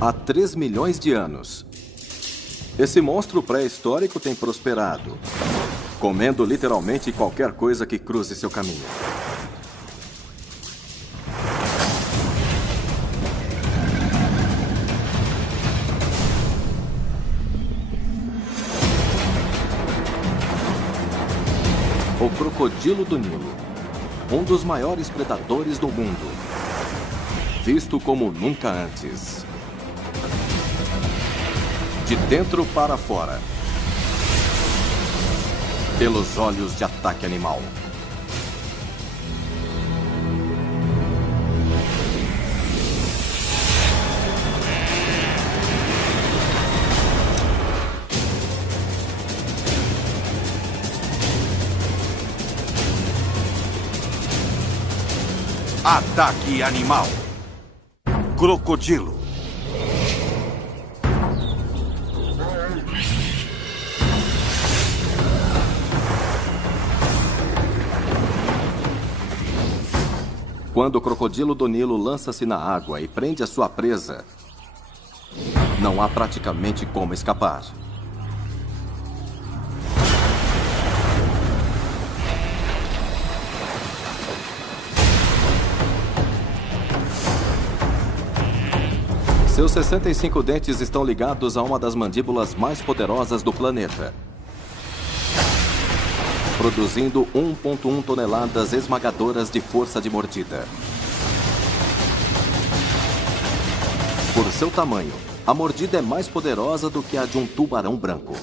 há 3 milhões de anos. Esse monstro pré-histórico tem prosperado, comendo literalmente qualquer coisa que cruze seu caminho. O crocodilo do Nilo, um dos maiores predadores do mundo, visto como nunca antes. De dentro para fora, pelos olhos de ataque animal. Ataque animal. Crocodilo. Quando o crocodilo do Nilo lança-se na água e prende a sua presa, não há praticamente como escapar. Seus 65 dentes estão ligados a uma das mandíbulas mais poderosas do planeta, produzindo 1,1 toneladas esmagadoras de força de mordida. Por seu tamanho, a mordida é mais poderosa do que a de um tubarão branco.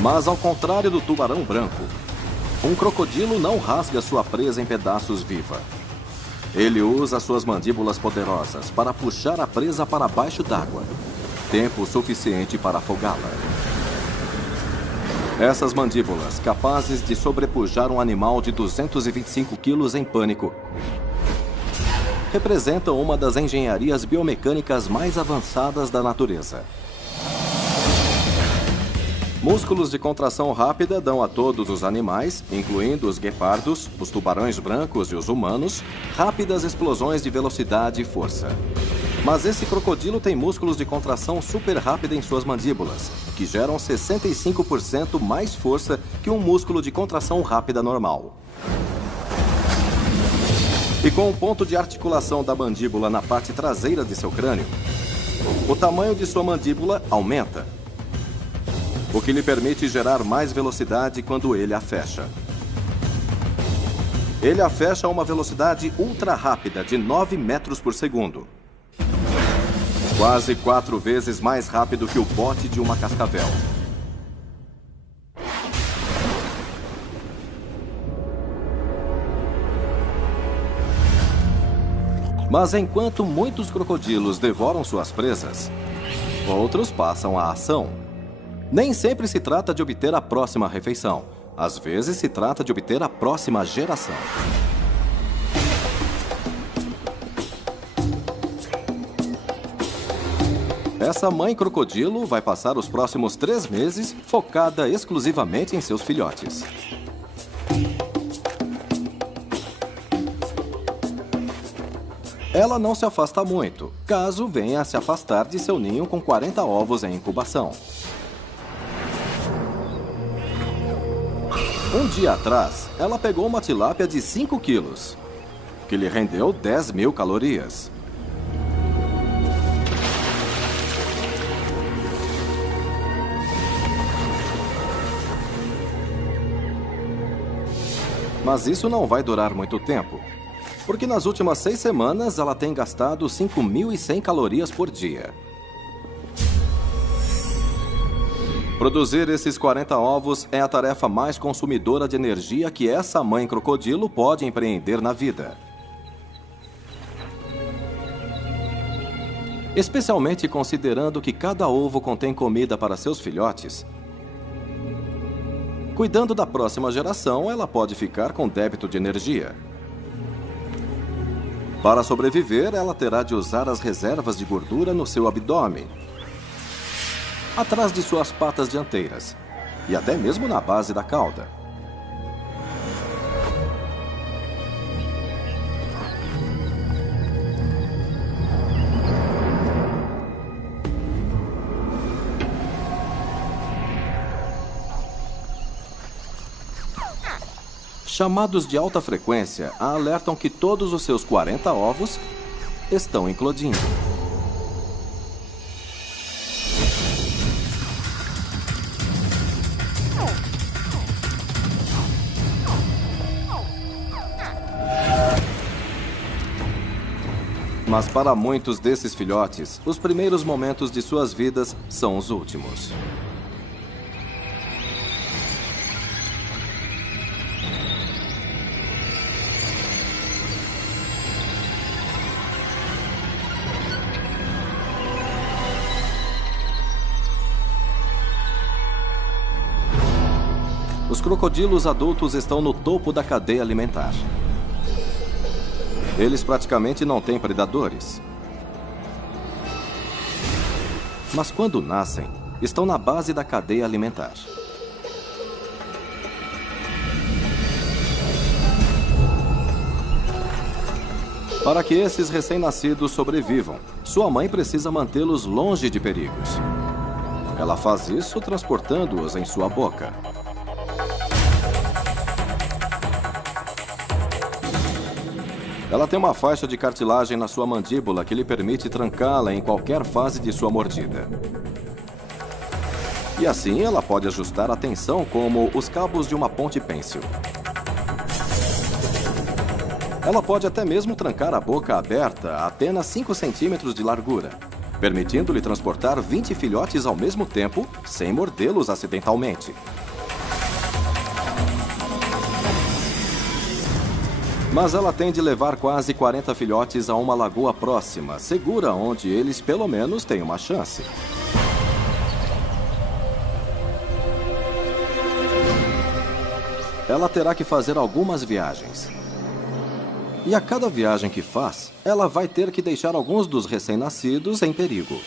Mas ao contrário do tubarão branco, um crocodilo não rasga sua presa em pedaços viva. Ele usa suas mandíbulas poderosas para puxar a presa para baixo d'água, tempo suficiente para afogá-la. Essas mandíbulas, capazes de sobrepujar um animal de 225 quilos em pânico, representam uma das engenharias biomecânicas mais avançadas da natureza. Músculos de contração rápida dão a todos os animais, incluindo os guepardos, os tubarões brancos e os humanos, rápidas explosões de velocidade e força. Mas esse crocodilo tem músculos de contração super rápida em suas mandíbulas, que geram 65% mais força que um músculo de contração rápida normal. E com o ponto de articulação da mandíbula na parte traseira de seu crânio, o tamanho de sua mandíbula aumenta, o que lhe permite gerar mais velocidade quando ele a fecha. Ele a fecha a uma velocidade ultra rápida de 9 metros por segundo. Quase 4 vezes mais rápido que o bote de uma cascavel. Mas enquanto muitos crocodilos devoram suas presas, outros passam à ação. Nem sempre se trata de obter a próxima refeição. Às vezes se trata de obter a próxima geração. Essa mãe crocodilo vai passar os próximos 3 meses focada exclusivamente em seus filhotes. Ela não se afasta muito, caso venha a se afastar de seu ninho com 40 ovos em incubação. Um dia atrás, ela pegou uma tilápia de 5 quilos, que lhe rendeu 10.000 calorias. Mas isso não vai durar muito tempo, porque nas últimas 6 semanas ela tem gastado 5.100 calorias por dia. Produzir esses 40 ovos é a tarefa mais consumidora de energia que essa mãe crocodilo pode empreender na vida. Especialmente considerando que cada ovo contém comida para seus filhotes. Cuidando da próxima geração, ela pode ficar com débito de energia. Para sobreviver, ela terá de usar as reservas de gordura no seu abdômen, atrás de suas patas dianteiras e até mesmo na base da cauda. Chamados de alta frequência alertam que todos os seus 40 ovos estão eclodindo. Mas para muitos desses filhotes, os primeiros momentos de suas vidas são os últimos. Os crocodilos adultos estão no topo da cadeia alimentar. Eles praticamente não têm predadores. Mas quando nascem, estão na base da cadeia alimentar. Para que esses recém-nascidos sobrevivam, sua mãe precisa mantê-los longe de perigos. Ela faz isso transportando-os em sua boca. Ela tem uma faixa de cartilagem na sua mandíbula que lhe permite trancá-la em qualquer fase de sua mordida. E assim ela pode ajustar a tensão como os cabos de uma ponte pêncil. Ela pode até mesmo trancar a boca aberta a apenas 5 centímetros de largura, permitindo-lhe transportar 20 filhotes ao mesmo tempo, sem mordê-los acidentalmente. Mas ela tem de levar quase 40 filhotes a uma lagoa próxima, segura, onde eles pelo menos têm uma chance. Ela terá que fazer algumas viagens. E a cada viagem que faz, ela vai ter que deixar alguns dos recém-nascidos em perigo.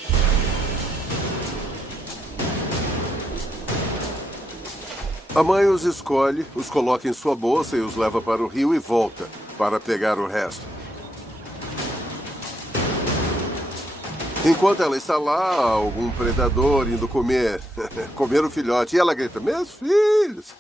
A mãe os escolhe, os coloca em sua bolsa e os leva para o rio e volta para pegar o resto. Enquanto ela está lá, há algum predador indo comer o filhote. E ela grita, meus filhos!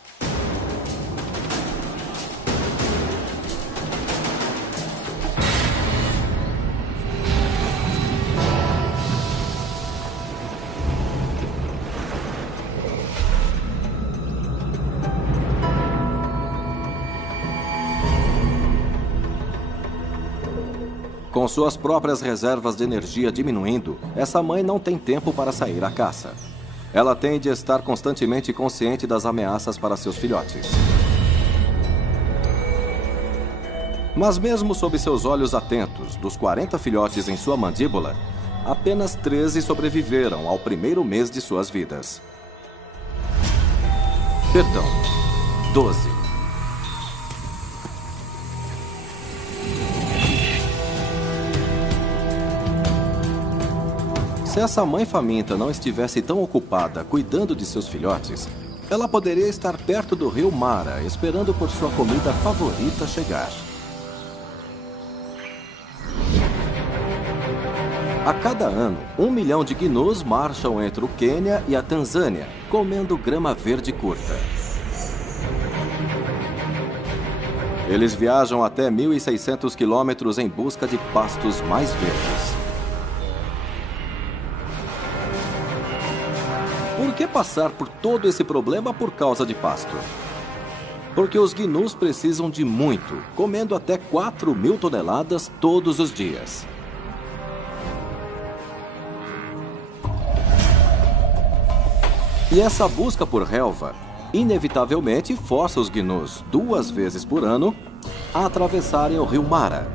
Com suas próprias reservas de energia diminuindo, essa mãe não tem tempo para sair à caça. Ela tem de estar constantemente consciente das ameaças para seus filhotes. Mas mesmo sob seus olhos atentos, dos 40 filhotes em sua mandíbula, apenas 13 sobreviveram ao primeiro mês de suas vidas. Perdão, 12. Se essa mãe faminta não estivesse tão ocupada cuidando de seus filhotes, ela poderia estar perto do rio Mara, esperando por sua comida favorita chegar. A cada ano, 1 milhão de gnus marcham entre o Quênia e a Tanzânia, comendo grama verde curta. Eles viajam até 1.600 quilômetros em busca de pastos mais verdes. Por que passar por todo esse problema por causa de pasto? Porque os gnus precisam de muito, comendo até 4.000 toneladas todos os dias. E essa busca por relva, inevitavelmente força os gnus 2 vezes por ano a atravessarem o rio Mara,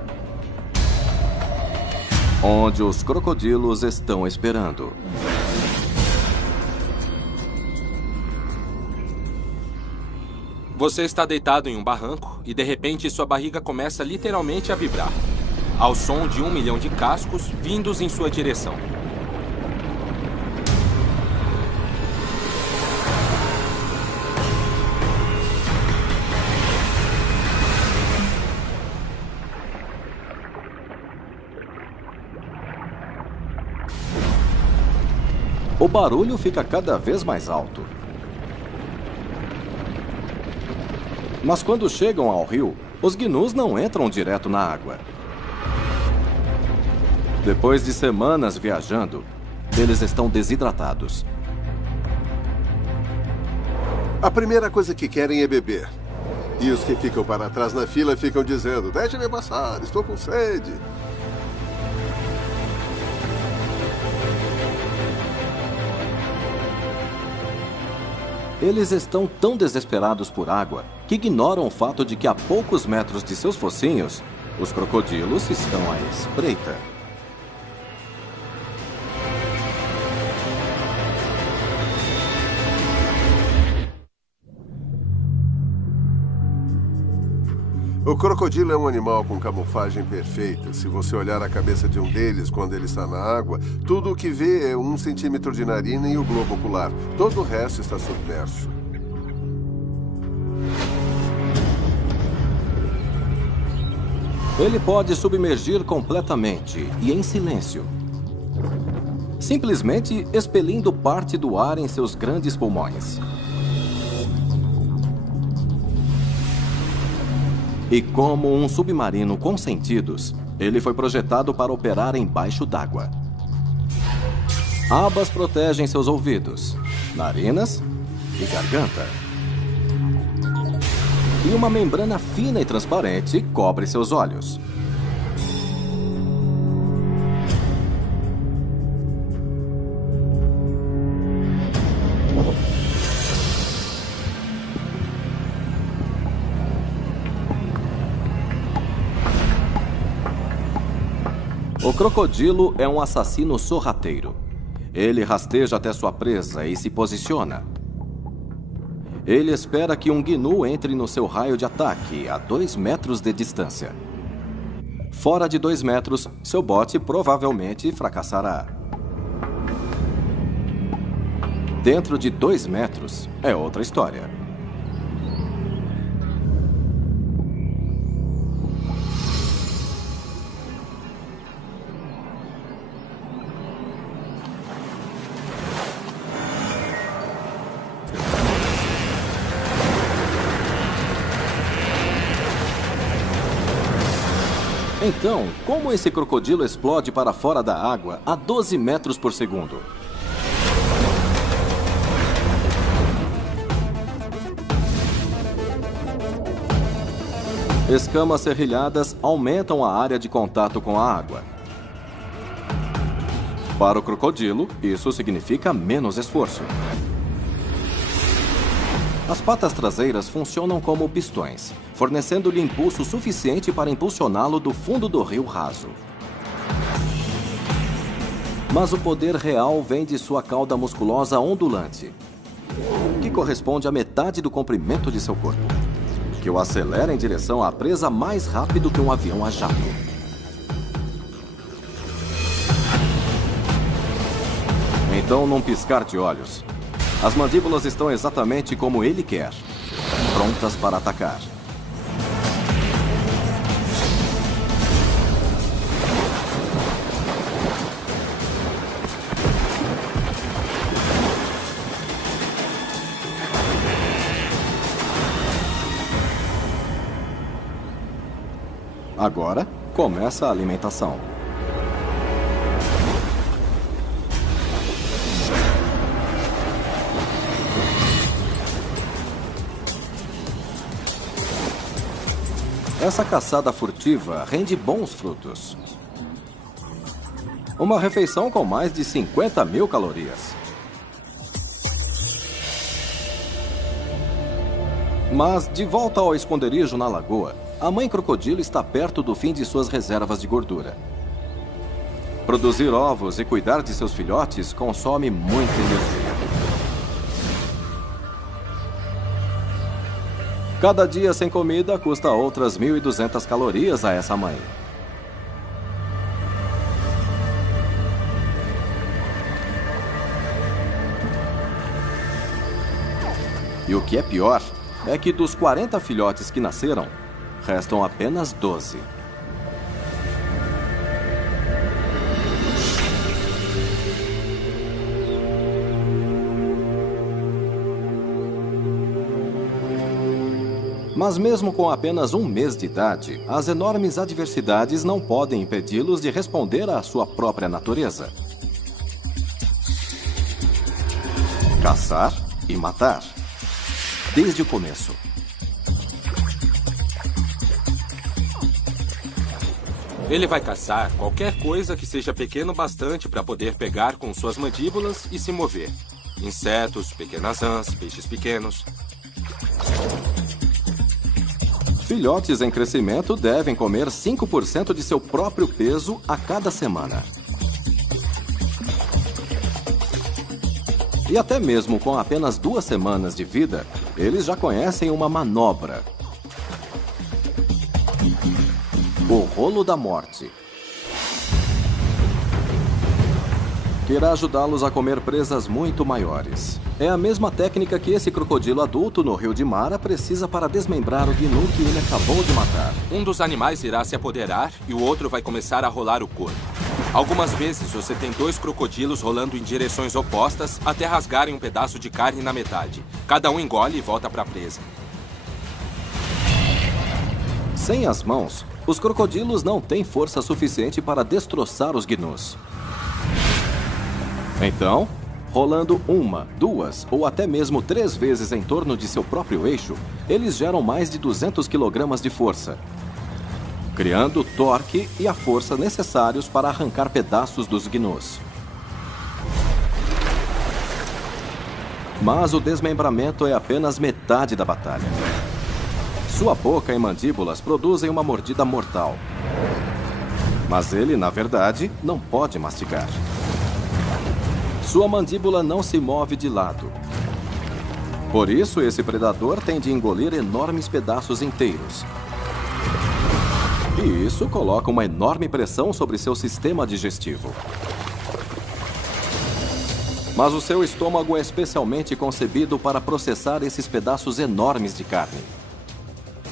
onde os crocodilos estão esperando. Você está deitado em um barranco e de repente sua barriga começa literalmente a vibrar, ao som de 1 milhão de cascos vindos em sua direção. O barulho fica cada vez mais alto. Mas quando chegam ao rio, os gnus não entram direto na água. Depois de semanas viajando, eles estão desidratados. A primeira coisa que querem é beber. E os que ficam para trás na fila ficam dizendo: deixe-me passar, estou com sede. Eles estão tão desesperados por água que ignoram o fato de que a poucos metros de seus focinhos, os crocodilos estão à espreita. O crocodilo é um animal com camuflagem perfeita. Se você olhar a cabeça de um deles quando ele está na água, tudo o que vê é 1 centímetro de narina e o globo ocular. Todo o resto está submerso. Ele pode submergir completamente e em silêncio, simplesmente expelindo parte do ar em seus grandes pulmões. E como um submarino com sentidos, ele foi projetado para operar embaixo d'água. Abas protegem seus ouvidos, narinas e garganta. E uma membrana fina e transparente cobre seus olhos. O crocodilo é um assassino sorrateiro. Ele rasteja até sua presa e se posiciona. Ele espera que um gnu entre no seu raio de ataque a 2 metros de distância. Fora de 2 metros, seu bote provavelmente fracassará. Dentro de 2 metros, é outra história. Então, como esse crocodilo explode para fora da água a 12 metros por segundo? Escamas serrilhadas aumentam a área de contato com a água. Para o crocodilo, isso significa menos esforço. As patas traseiras funcionam como pistões, fornecendo-lhe impulso suficiente para impulsioná-lo do fundo do rio raso. Mas o poder real vem de sua cauda musculosa ondulante, que corresponde à metade do comprimento de seu corpo, que o acelera em direção à presa mais rápido que um avião a jato. Então, num piscar de olhos, as mandíbulas estão exatamente como ele quer, prontas para atacar. Agora, começa a alimentação. Essa caçada furtiva rende bons frutos. Uma refeição com mais de 50.000 calorias. Mas, de volta ao esconderijo na lagoa, a mãe crocodilo está perto do fim de suas reservas de gordura. Produzir ovos e cuidar de seus filhotes consome muita energia. Cada dia sem comida custa outras 1.200 calorias a essa mãe. E o que é pior é que dos 40 filhotes que nasceram, restam apenas 12. Mas mesmo com apenas um mês de idade, as enormes adversidades não podem impedi-los de responder à sua própria natureza. Caçar e matar. Desde o começo. Ele vai caçar qualquer coisa que seja pequeno bastante para poder pegar com suas mandíbulas e se mover. Insetos, pequenas rãs, peixes pequenos. Filhotes em crescimento devem comer 5% de seu próprio peso a cada semana. E até mesmo com apenas 2 semanas de vida, eles já conhecem uma manobra. O rolo da morte. Que irá ajudá-los a comer presas muito maiores. É a mesma técnica que esse crocodilo adulto no rio de Mara precisa para desmembrar o gnu que ele acabou de matar. Um dos animais irá se apoderar e o outro vai começar a rolar o corpo. Algumas vezes você tem 2 crocodilos rolando em direções opostas até rasgarem um pedaço de carne na metade. Cada um engole e volta para a presa. Sem as mãos, os crocodilos não têm força suficiente para destroçar os gnus. Então, rolando 1, 2 ou até mesmo 3 vezes em torno de seu próprio eixo, eles geram mais de 200 kg de força, criando o torque e a força necessários para arrancar pedaços dos gnus. Mas o desmembramento é apenas metade da batalha. Sua boca e mandíbulas produzem uma mordida mortal. Mas ele, na verdade, não pode mastigar. Sua mandíbula não se move de lado. Por isso, esse predador tem de engolir enormes pedaços inteiros. E isso coloca uma enorme pressão sobre seu sistema digestivo. Mas o seu estômago é especialmente concebido para processar esses pedaços enormes de carne.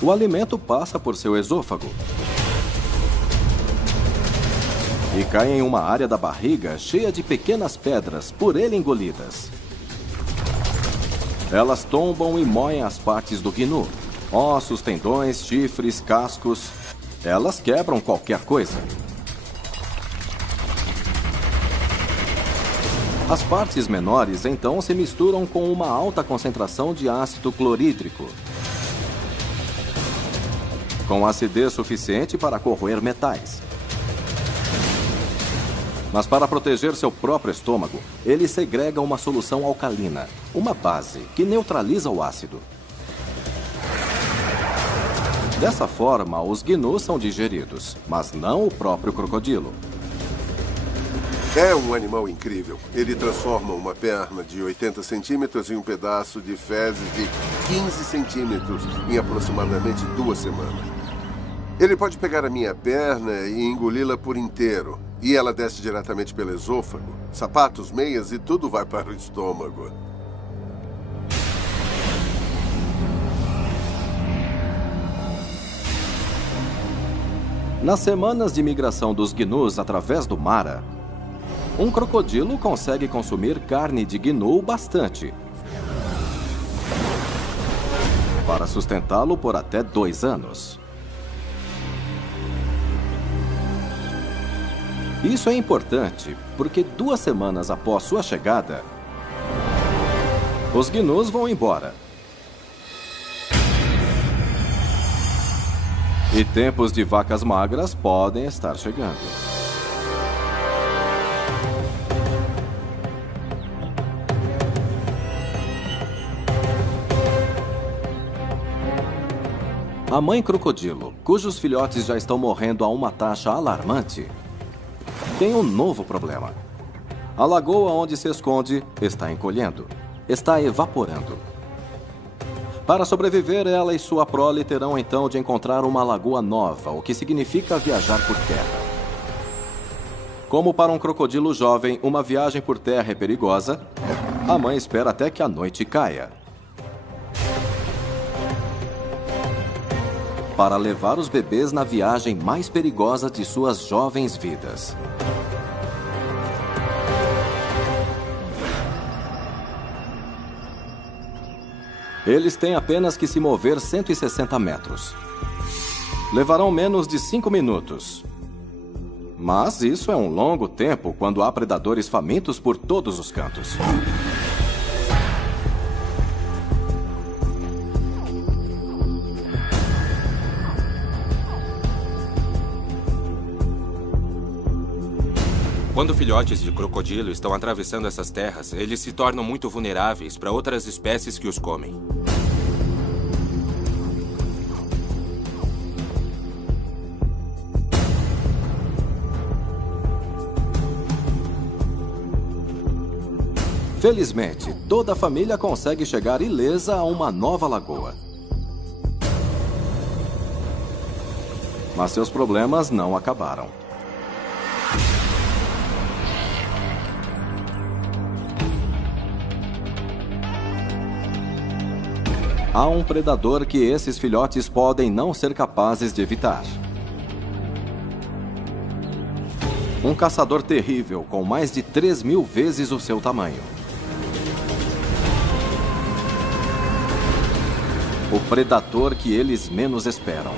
O alimento passa por seu esôfago e cai em uma área da barriga cheia de pequenas pedras por ele engolidas. Elas tombam e moem as partes do gnu, ossos, tendões, chifres, cascos. Elas quebram qualquer coisa. As partes menores então se misturam com uma alta concentração de ácido clorídrico, com acidez suficiente para corroer metais. Mas para proteger seu próprio estômago, ele segrega uma solução alcalina, uma base que neutraliza o ácido. Dessa forma, os gnus são digeridos, mas não o próprio crocodilo. É um animal incrível. Ele transforma uma perna de 80 centímetros em um pedaço de fezes de 15 centímetros em aproximadamente 2 semanas. Ele pode pegar a minha perna e engoli-la por inteiro. E ela desce diretamente pelo esôfago. Sapatos, meias e tudo vai para o estômago. Nas semanas de migração dos gnus através do Mara, um crocodilo consegue consumir carne de gnu bastante para sustentá-lo por até 2 anos. Isso é importante porque 2 semanas após sua chegada, os gnus vão embora. E tempos de vacas magras podem estar chegando. A mãe crocodilo, cujos filhotes já estão morrendo a uma taxa alarmante, tem um novo problema. A lagoa onde se esconde está encolhendo, está evaporando. Para sobreviver, ela e sua prole terão então de encontrar uma lagoa nova, o que significa viajar por terra. Como para um crocodilo jovem, uma viagem por terra é perigosa, a mãe espera até que a noite caia para levar os bebês na viagem mais perigosa de suas jovens vidas. Eles têm apenas que se mover 160 metros. Levarão menos de 5 minutos. Mas isso é um longo tempo quando há predadores famintos por todos os cantos. Quando filhotes de crocodilo estão atravessando essas terras, eles se tornam muito vulneráveis para outras espécies que os comem. Felizmente, toda a família consegue chegar ilesa a uma nova lagoa. Mas seus problemas não acabaram. Há um predador que esses filhotes podem não ser capazes de evitar. Um caçador terrível com mais de 3.000 vezes o seu tamanho. O predador que eles menos esperam.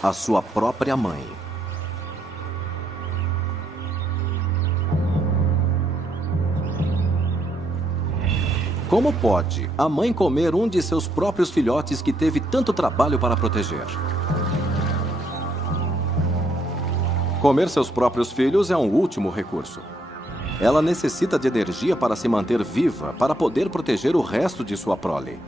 A sua própria mãe. Como pode a mãe comer um de seus próprios filhotes que teve tanto trabalho para proteger? Comer seus próprios filhos é um último recurso. Ela necessita de energia para se manter viva, para poder proteger o resto de sua prole.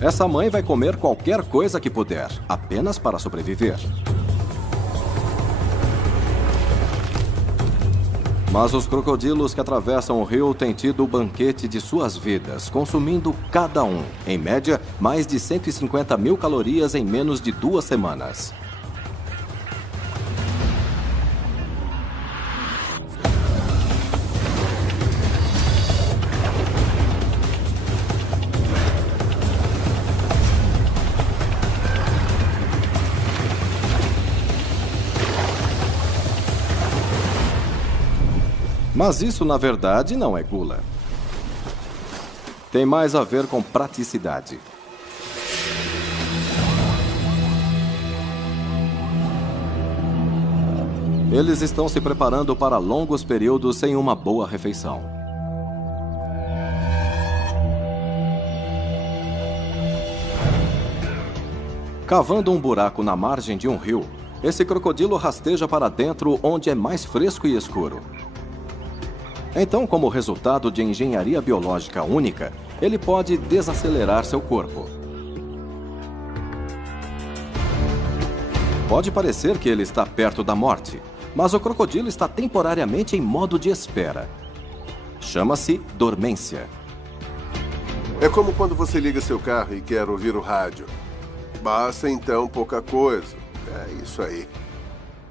Essa mãe vai comer qualquer coisa que puder, apenas para sobreviver. Mas os crocodilos que atravessam o rio têm tido o banquete de suas vidas, consumindo cada um, em média, mais de 150.000 calorias em menos de 2 semanas. Mas isso, na verdade, não é gula. Tem mais a ver com praticidade. Eles estão se preparando para longos períodos sem uma boa refeição. Cavando um buraco na margem de um rio, esse crocodilo rasteja para dentro onde é mais fresco e escuro. Então, como resultado de engenharia biológica única, ele pode desacelerar seu corpo. Pode parecer que ele está perto da morte, mas o crocodilo está temporariamente em modo de espera. Chama-se dormência. É como quando você liga seu carro e quer ouvir o rádio. Basta então pouca coisa. É isso aí.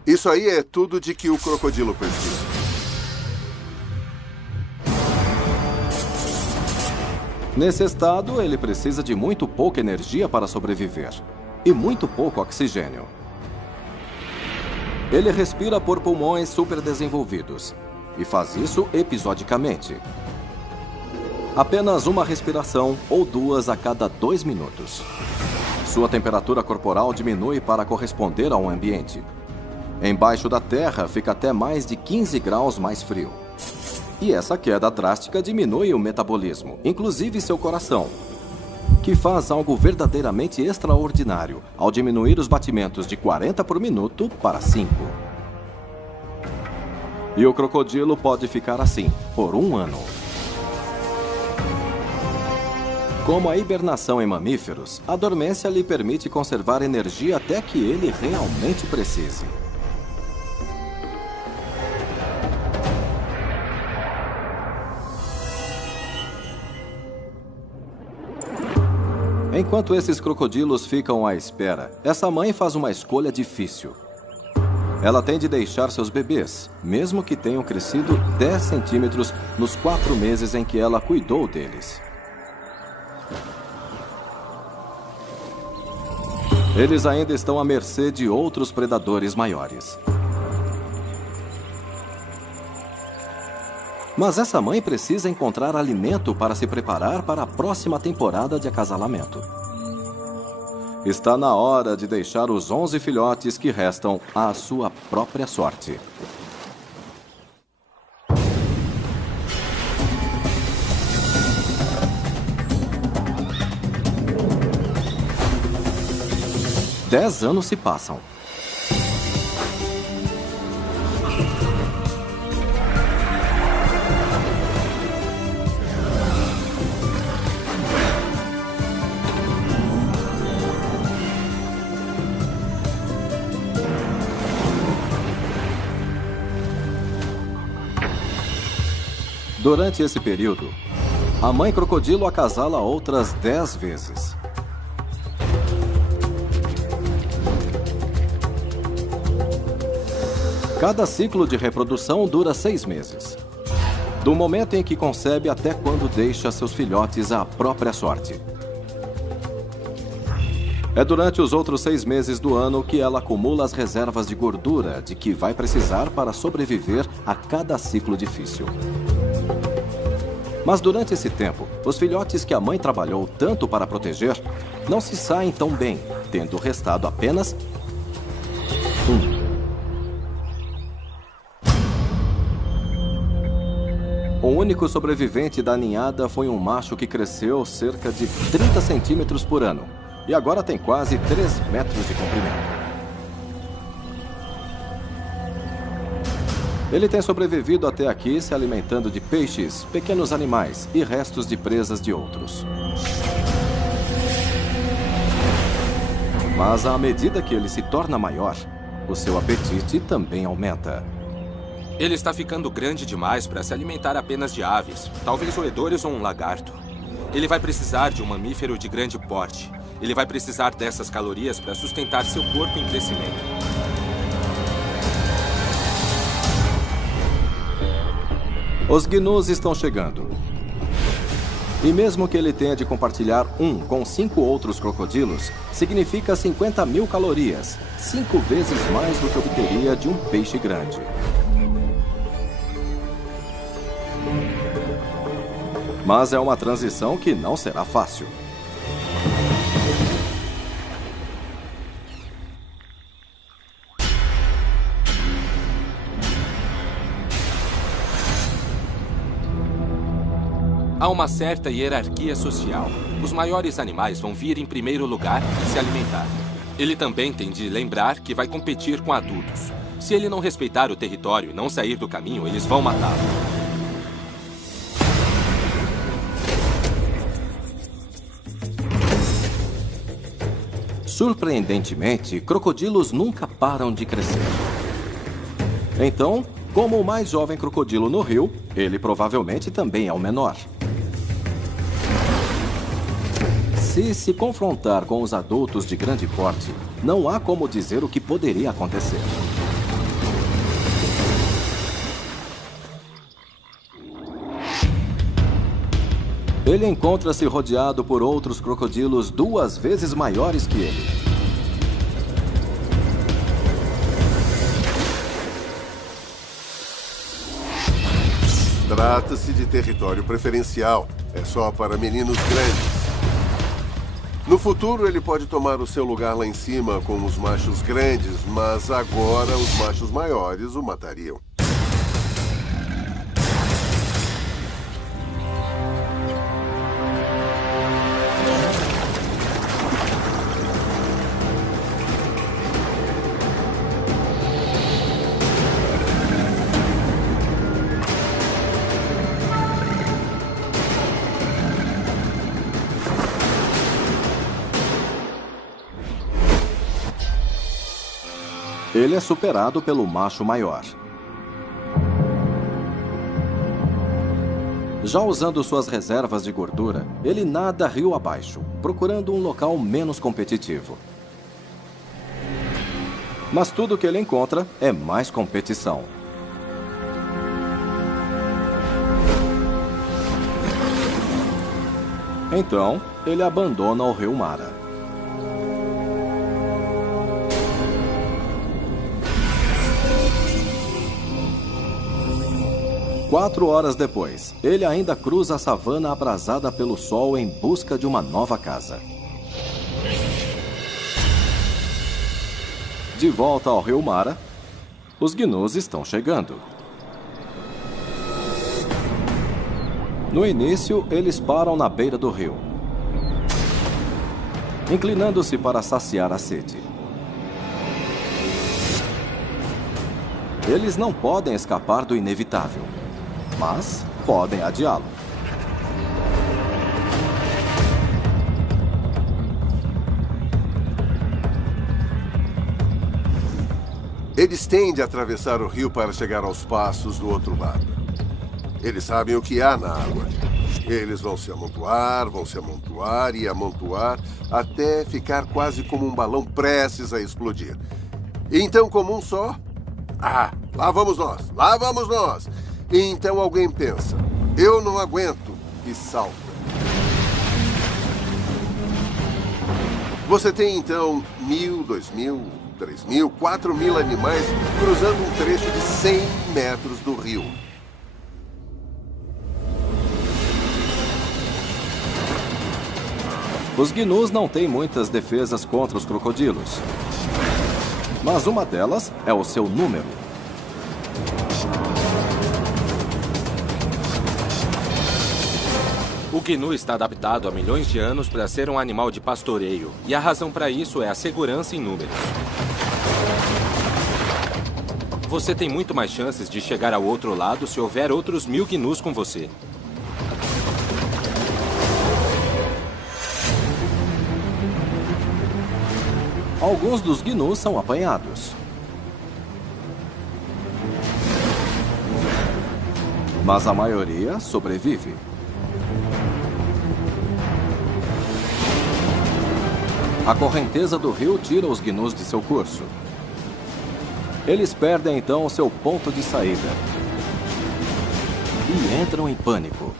Isso aí é tudo de que o crocodilo precisa. Nesse estado, ele precisa de muito pouca energia para sobreviver e muito pouco oxigênio. Ele respira por pulmões superdesenvolvidos e faz isso episodicamente. Apenas uma respiração ou 2 a cada 2 minutos. Sua temperatura corporal diminui para corresponder ao ambiente. Embaixo da terra fica até mais de 15 graus mais frio. E essa queda drástica diminui o metabolismo, inclusive seu coração, que faz algo verdadeiramente extraordinário ao diminuir os batimentos de 40 por minuto para 5. E o crocodilo pode ficar assim por 1 ano. Como a hibernação em mamíferos, a dormência lhe permite conservar energia até que ele realmente precise. Enquanto esses crocodilos ficam à espera, essa mãe faz uma escolha difícil. Ela tem de deixar seus bebês, mesmo que tenham crescido 10 centímetros nos 4 meses em que ela cuidou deles. Eles ainda estão à mercê de outros predadores maiores. Mas essa mãe precisa encontrar alimento para se preparar para a próxima temporada de acasalamento. Está na hora de deixar os 11 filhotes que restam à sua própria sorte. Dez anos se passam. Durante esse período, a mãe crocodilo acasala outras 10 vezes. Cada ciclo de reprodução dura 6 meses. Do momento em que concebe até quando deixa seus filhotes à própria sorte. É durante os outros 6 meses do ano que ela acumula as reservas de gordura de que vai precisar para sobreviver a cada ciclo difícil. Mas durante esse tempo, os filhotes que a mãe trabalhou tanto para proteger não se saem tão bem, tendo restado apenas 1. O único sobrevivente da ninhada foi um macho que cresceu cerca de 30 centímetros por ano e agora tem quase 3 metros de comprimento. Ele tem sobrevivido até aqui se alimentando de peixes, pequenos animais e restos de presas de outros. Mas à medida que ele se torna maior, o seu apetite também aumenta. Ele está ficando grande demais para se alimentar apenas de aves, talvez roedores ou um lagarto. Ele vai precisar de um mamífero de grande porte. Ele vai precisar dessas calorias para sustentar seu corpo em crescimento. Os gnus estão chegando. E mesmo que ele tenha de compartilhar um com 5 outros crocodilos, significa 50.000 calorias, 5 vezes mais do que obteria de um peixe grande. Mas é uma transição que não será fácil. Há uma certa hierarquia social. Os maiores animais vão vir em primeiro lugar e se alimentar. Ele também tem de lembrar que vai competir com adultos. Se ele não respeitar o território e não sair do caminho, eles vão matá-lo. Surpreendentemente, crocodilos nunca param de crescer. Então, como o mais jovem crocodilo no rio, ele provavelmente também é o menor. Se confrontar com os adultos de grande porte, não há como dizer o que poderia acontecer. Ele encontra-se rodeado por outros crocodilos 2 vezes maiores que ele. Trata-se de território preferencial. É só para meninos grandes. No futuro, ele pode tomar o seu lugar lá em cima com os machos grandes, mas agora os machos maiores o matariam. Ele é superado pelo macho maior. Já usando suas reservas de gordura, ele nada rio abaixo, procurando um local menos competitivo. Mas tudo que ele encontra é mais competição. Então, ele abandona o rio Mara. Quatro horas depois, ele ainda cruza a savana abrasada pelo sol em busca de uma nova casa. De volta ao rio Mara, os gnus estão chegando. No início, eles param na beira do rio, inclinando-se para saciar a sede. Eles não podem escapar do inevitável, mas podem adiá-lo. Eles têm de atravessar o rio para chegar aos passos do outro lado. Eles sabem o que há na água. Eles vão se amontoar e amontoar até ficar quase como um balão prestes a explodir. E então, como um só... Ah, lá vamos nós! Lá vamos nós! E então alguém pensa, eu não aguento, e salta. Você tem então 1.000, 2.000, 3.000, 4.000 animais cruzando um trecho de 100 metros do rio. Os gnus não têm muitas defesas contra os crocodilos, mas uma delas é o seu número. O gnu está adaptado há milhões de anos para ser um animal de pastoreio, e a razão para isso é a segurança em números. Você tem muito mais chances de chegar ao outro lado se houver outros 1.000 gnus com você. Alguns dos gnus são apanhados, mas a maioria sobrevive. A correnteza do rio tira os gnus de seu curso. Eles perdem então seu ponto de saída e entram em pânico.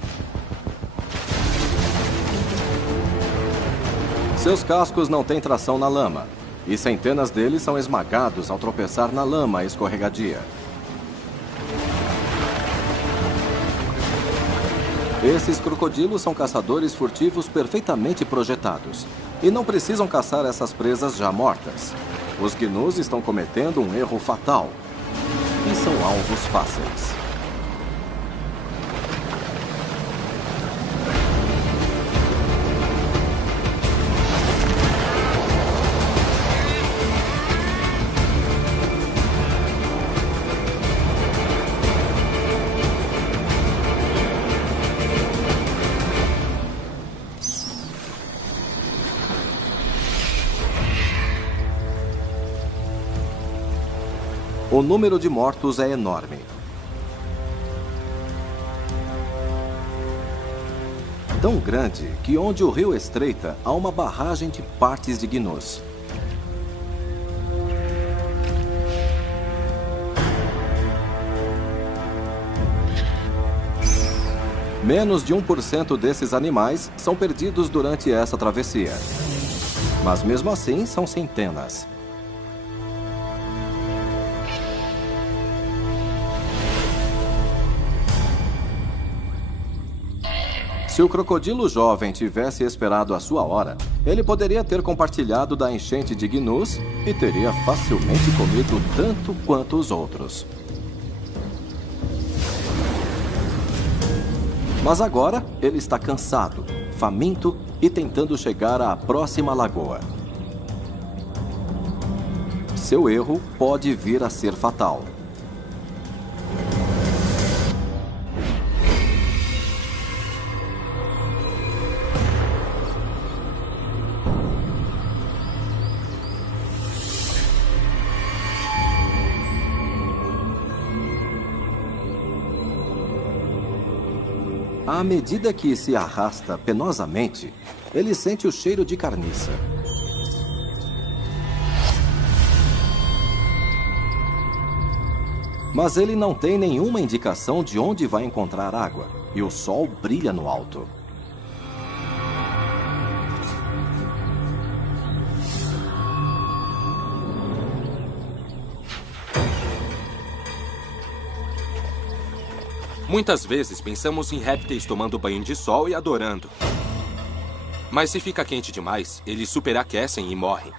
Seus cascos não têm tração na lama, e centenas deles são esmagados ao tropeçar na lama escorregadia. Esses crocodilos são caçadores furtivos perfeitamente projetados, e não precisam caçar essas presas já mortas. Os gnus estão cometendo um erro fatal, e são alvos fáceis. O número de mortos é enorme. Tão grande que onde o rio estreita, há uma barragem de partes de gnus. Menos de 1% desses animais são perdidos durante essa travessia. Mas mesmo assim, são centenas. Se o crocodilo jovem tivesse esperado a sua hora, ele poderia ter compartilhado da enchente de gnus e teria facilmente comido tanto quanto os outros. Mas agora ele está cansado, faminto e tentando chegar à próxima lagoa. Seu erro pode vir a ser fatal. À medida que se arrasta penosamente, ele sente o cheiro de carniça. Mas ele não tem nenhuma indicação de onde vai encontrar água, e o sol brilha no alto. Muitas vezes pensamos em répteis tomando banho de sol e adorando. Mas se fica quente demais, eles superaquecem e morrem.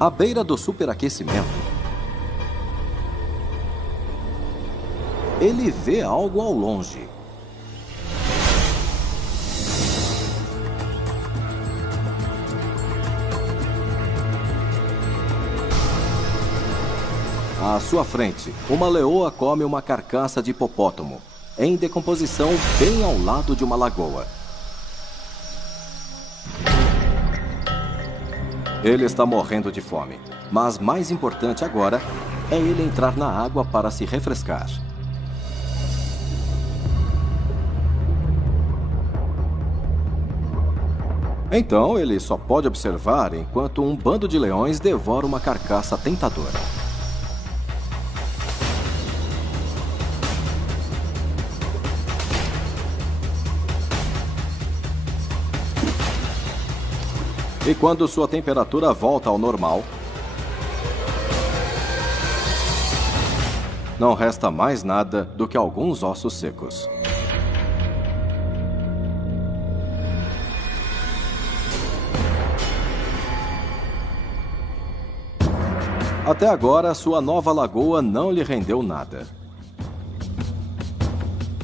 À beira do superaquecimento, ele vê algo ao longe. À sua frente, uma leoa come uma carcaça de hipopótamo, em decomposição bem ao lado de uma lagoa. Ele está morrendo de fome, mas mais importante agora é ele entrar na água para se refrescar. Então ele só pode observar enquanto um bando de leões devora uma carcaça tentadora. E quando sua temperatura volta ao normal, não resta mais nada do que alguns ossos secos. Até agora, sua nova lagoa não lhe rendeu nada.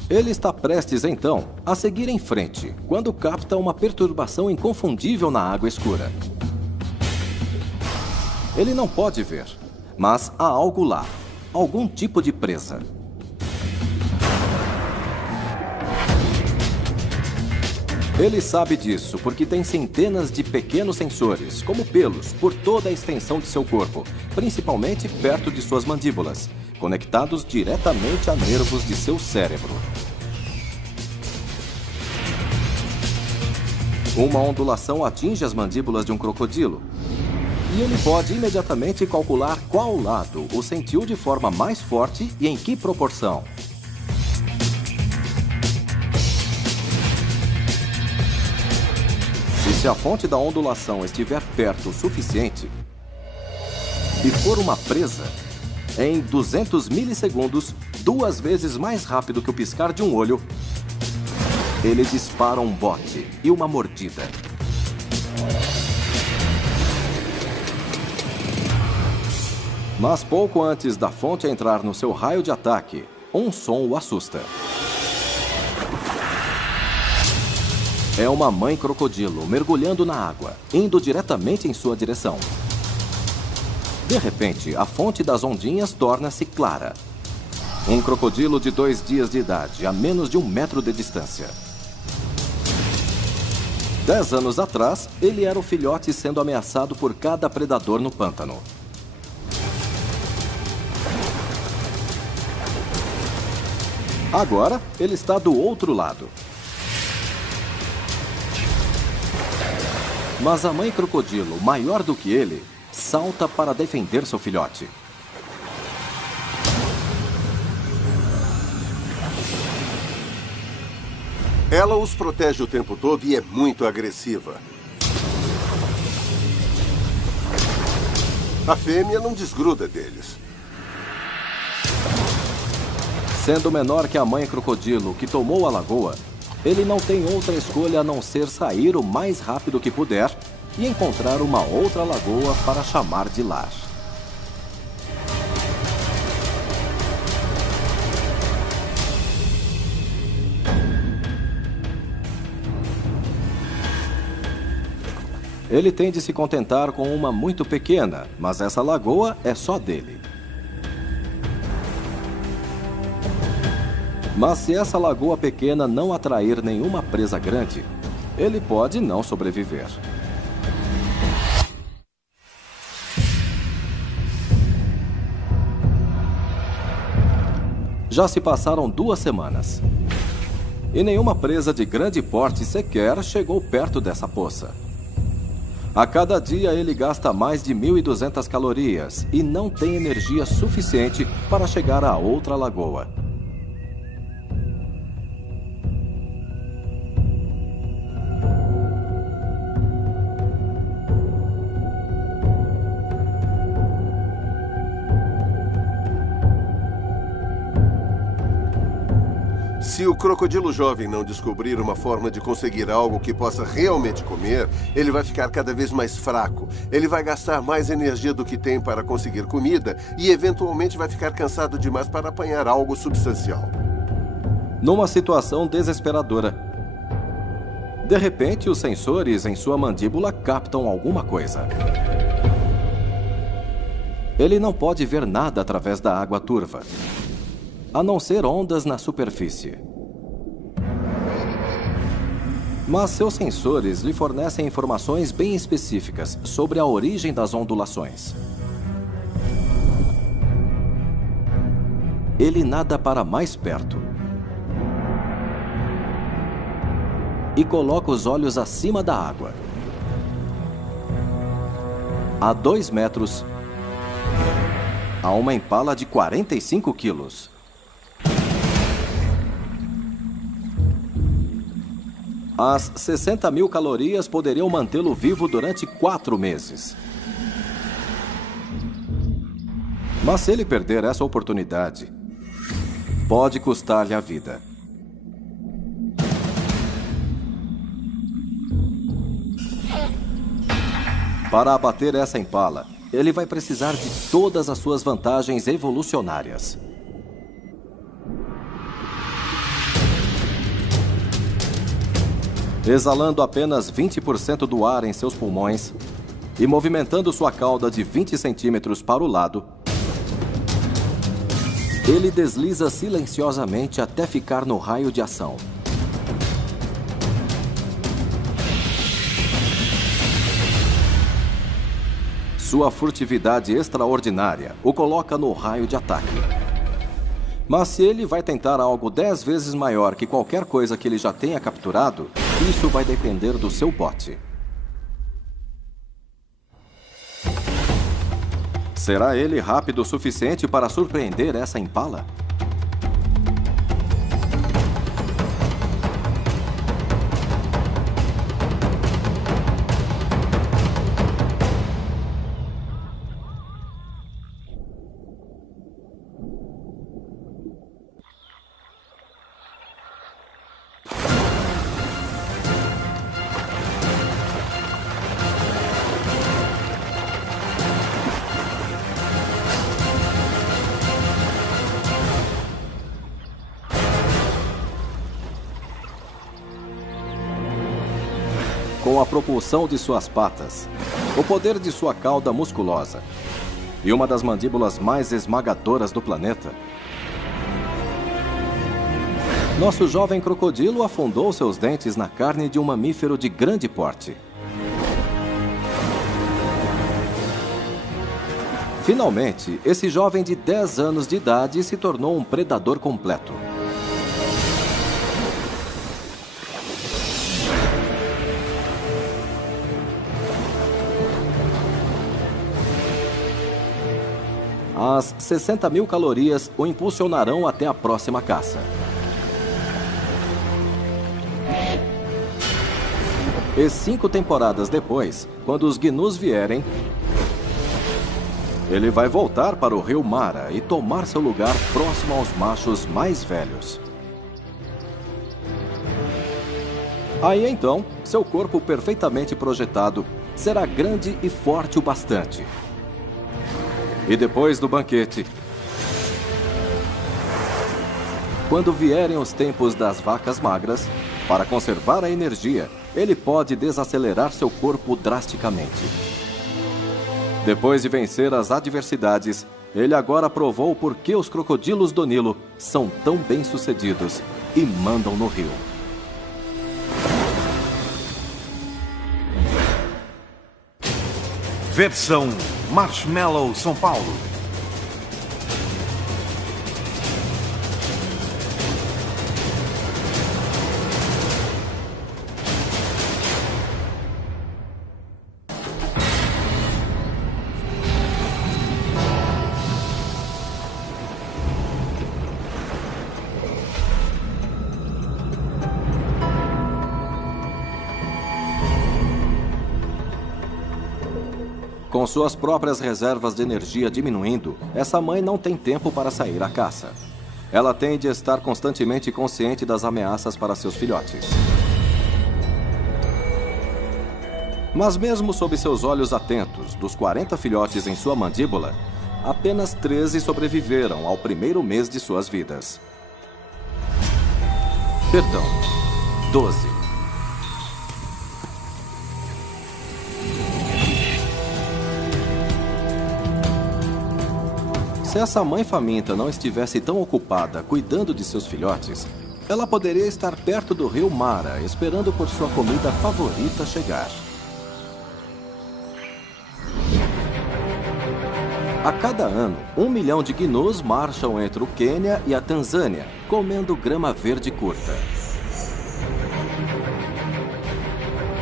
Ele está prestes, então, a seguir em frente, quando capta uma perturbação inconfundível na água escura. Ele não pode ver, mas há algo lá, algum tipo de presa. Ele sabe disso porque tem centenas de pequenos sensores, como pelos, por toda a extensão de seu corpo, principalmente perto de suas mandíbulas, conectados diretamente a nervos de seu cérebro. Uma ondulação atinge as mandíbulas de um crocodilo, e ele pode imediatamente calcular qual lado o sentiu de forma mais forte e em que proporção. E se a fonte da ondulação estiver perto o suficiente e for uma presa, em 200 milissegundos, 2 vezes mais rápido que o piscar de um olho, ele dispara um bote e uma mordida. Mas pouco antes da fonte entrar no seu raio de ataque, um som o assusta. É uma mãe crocodilo mergulhando na água, indo diretamente em sua direção. De repente, a fonte das ondinhas torna-se clara. Um crocodilo de 2 dias de idade, a menos de 1 metro de distância. 10 anos atrás, ele era o filhote sendo ameaçado por cada predador no pântano. Agora, ele está do outro lado. Mas a mãe crocodilo, maior do que ele, salta para defender seu filhote. Ela os protege o tempo todo e é muito agressiva. A fêmea não desgruda deles. Sendo menor que a mãe crocodilo que tomou a lagoa, ele não tem outra escolha a não ser sair o mais rápido que puder e encontrar uma outra lagoa para chamar de lar. Ele tem de se contentar com uma muito pequena, mas essa lagoa é só dele. Mas se essa lagoa pequena não atrair nenhuma presa grande, ele pode não sobreviver. Já se passaram 2 semanas. E nenhuma presa de grande porte sequer chegou perto dessa poça. A cada dia ele gasta mais de 1.200 calorias e não tem energia suficiente para chegar a outra lagoa. Se o crocodilo jovem não descobrir uma forma de conseguir algo que possa realmente comer, ele vai ficar cada vez mais fraco. Ele vai gastar mais energia do que tem para conseguir comida e, eventualmente, vai ficar cansado demais para apanhar algo substancial. Numa situação desesperadora, de repente, os sensores em sua mandíbula captam alguma coisa. Ele não pode ver nada através da água turva, a não ser ondas na superfície. Mas seus sensores lhe fornecem informações bem específicas sobre a origem das ondulações. Ele nada para mais perto e coloca os olhos acima da água. A 2 metros, há uma impala de 45 quilos. As 60.000 calorias poderiam mantê-lo vivo durante 4 meses. Mas se ele perder essa oportunidade, pode custar-lhe a vida. Para abater essa impala, ele vai precisar de todas as suas vantagens evolucionárias. Exalando apenas 20% do ar em seus pulmões e movimentando sua cauda de 20 centímetros para o lado, ele desliza silenciosamente até ficar no raio de ação. Sua furtividade extraordinária o coloca no raio de ataque. Mas se ele vai tentar algo 10 vezes maior que qualquer coisa que ele já tenha capturado, isso vai depender do seu bote. Será ele rápido o suficiente para surpreender essa impala? Com a propulsão de suas patas, o poder de sua cauda musculosa e uma das mandíbulas mais esmagadoras do planeta, nosso jovem crocodilo afundou seus dentes na carne de um mamífero de grande porte. Finalmente, esse jovem de 10 anos de idade se tornou um predador completo. As 60.000 calorias o impulsionarão até a próxima caça. E 5 temporadas depois, quando os gnus vierem, ele vai voltar para o rio Mara e tomar seu lugar próximo aos machos mais velhos. Aí então, seu corpo perfeitamente projetado será grande e forte o bastante. E depois do banquete, quando vierem os tempos das vacas magras, para conservar a energia, ele pode desacelerar seu corpo drasticamente. Depois de vencer as adversidades, ele agora provou por que os crocodilos do Nilo são tão bem-sucedidos e mandam no rio. Versão Marshmallow São Paulo. Com suas próprias reservas de energia diminuindo, essa mãe não tem tempo para sair à caça. Ela tem de estar constantemente consciente das ameaças para seus filhotes. Mas mesmo sob seus olhos atentos, dos 40 filhotes em sua mandíbula, apenas 13 sobreviveram ao primeiro mês de suas vidas. Perdão, 12. Se essa mãe faminta não estivesse tão ocupada cuidando de seus filhotes, ela poderia estar perto do rio Mara, esperando por sua comida favorita chegar. A cada ano, 1 milhão de gnus marcham entre o Quênia e a Tanzânia, comendo grama verde curta.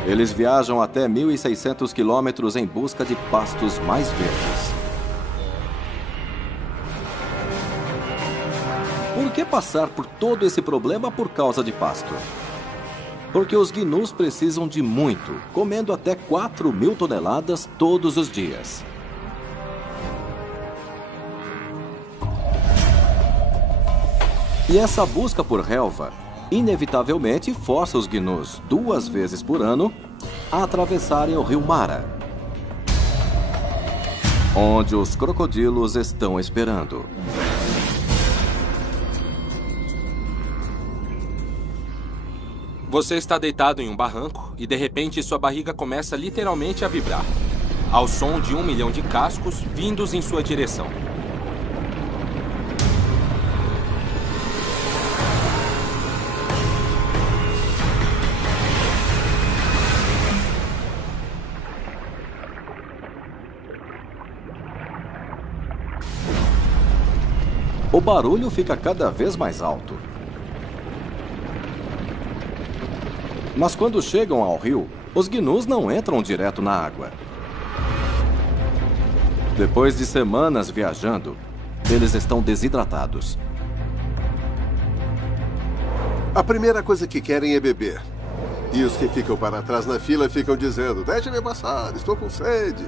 Eles viajam até 1.600 quilômetros em busca de pastos mais verdes. Por que passar por todo esse problema por causa de pasto? Porque os gnus precisam de muito, comendo até 4.000 toneladas todos os dias. E essa busca por relva, inevitavelmente, força os gnus 2 vezes por ano a atravessarem o rio Mara, onde os crocodilos estão esperando. Você está deitado em um barranco e, de repente, sua barriga começa literalmente a vibrar, ao som de 1 milhão de cascos vindos em sua direção. O barulho fica cada vez mais alto. Mas quando chegam ao rio, os gnus não entram direto na água. Depois de semanas viajando, eles estão desidratados. A primeira coisa que querem é beber. E os que ficam para trás na fila ficam dizendo: "Deixe-me passar, estou com sede."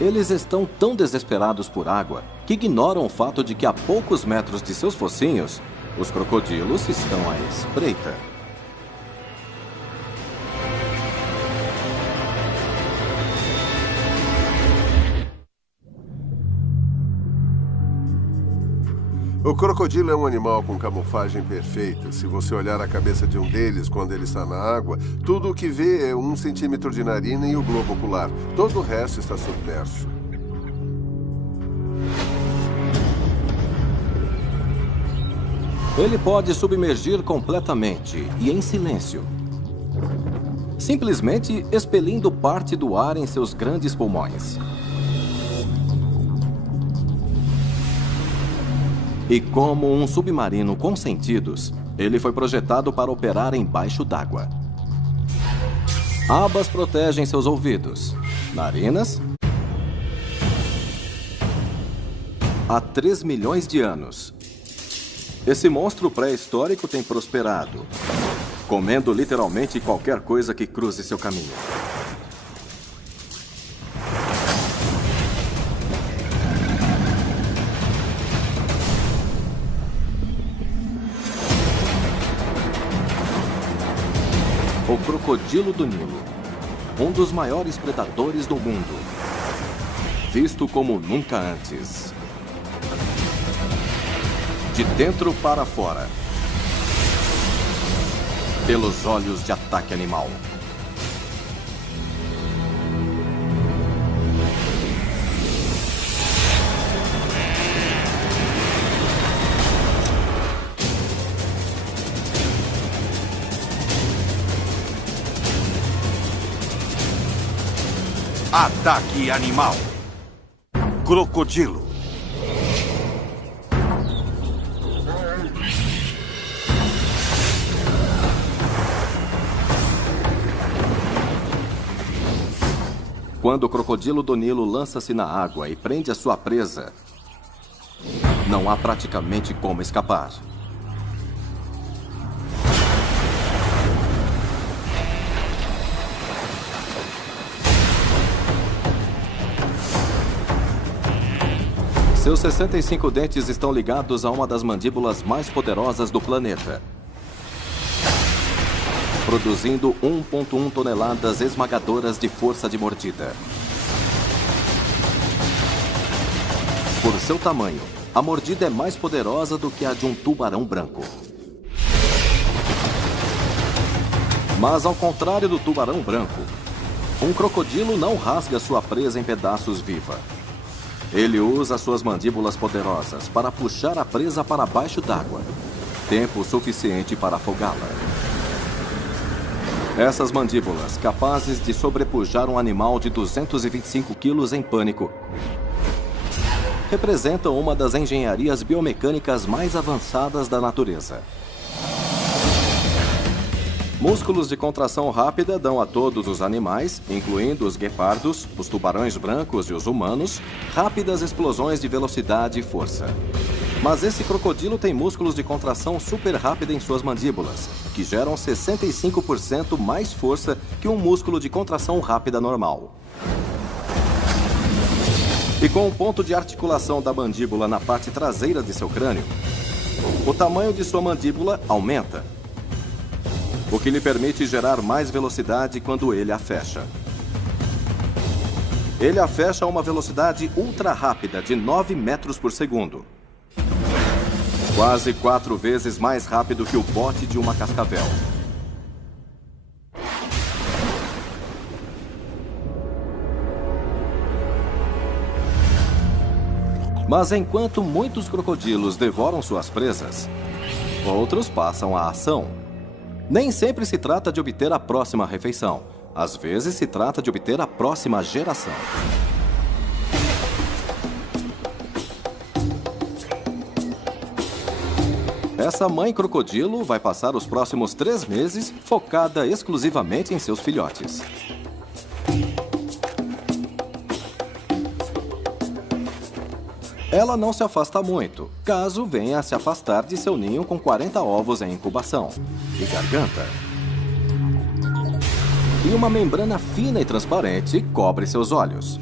Eles estão tão desesperados por água que ignoram o fato de que a poucos metros de seus focinhos, os crocodilos estão à espreita. O crocodilo é um animal com camuflagem perfeita. Se você olhar a cabeça de um deles quando ele está na água, tudo o que vê é 1 centímetro de narina e o globo ocular. Todo o resto está submerso. Ele pode submergir completamente e em silêncio, simplesmente expelindo parte do ar em seus grandes pulmões. E como um submarino com sentidos, ele foi projetado para operar embaixo d'água. Abas protegem seus ouvidos. Narinas? Há 3 milhões de anos, esse monstro pré-histórico tem prosperado, comendo literalmente qualquer coisa que cruze seu caminho. O crocodilo do Nilo, um dos maiores predadores do mundo, visto como nunca antes. De dentro para fora, pelos olhos de ataque animal. Ataque animal. Crocodilo. Quando o crocodilo do Nilo lança-se na água e prende a sua presa, não há praticamente como escapar. Seus 65 dentes estão ligados a uma das mandíbulas mais poderosas do planeta, produzindo 1,1 toneladas esmagadoras de força de mordida. Por seu tamanho, a mordida é mais poderosa do que a de um tubarão branco. Mas ao contrário do tubarão branco, um crocodilo não rasga sua presa em pedaços viva. Ele usa suas mandíbulas poderosas para puxar a presa para baixo d'água, tempo suficiente para afogá-la. Essas mandíbulas, capazes de sobrepujar um animal de 225 quilos em pânico, representam uma das engenharias biomecânicas mais avançadas da natureza. Músculos de contração rápida dão a todos os animais, incluindo os guepardos, os tubarões brancos e os humanos, rápidas explosões de velocidade e força. Mas esse crocodilo tem músculos de contração super rápida em suas mandíbulas, que geram 65% mais força que um músculo de contração rápida normal. E com o ponto de articulação da mandíbula na parte traseira de seu crânio, o tamanho de sua mandíbula aumenta, o que lhe permite gerar mais velocidade quando ele a fecha. Ele a fecha a uma velocidade ultra rápida de 9 metros por segundo. Quase 4 vezes mais rápido que o bote de uma cascavel. Mas enquanto muitos crocodilos devoram suas presas, outros passam à ação. Nem sempre se trata de obter a próxima refeição. Às vezes se trata de obter a próxima geração. Essa mãe crocodilo vai passar os próximos 3 meses focada exclusivamente em seus filhotes. Ela não se afasta muito, caso venha a se afastar de seu ninho com 40 ovos em incubação e garganta. E uma membrana fina e transparente cobre seus olhos.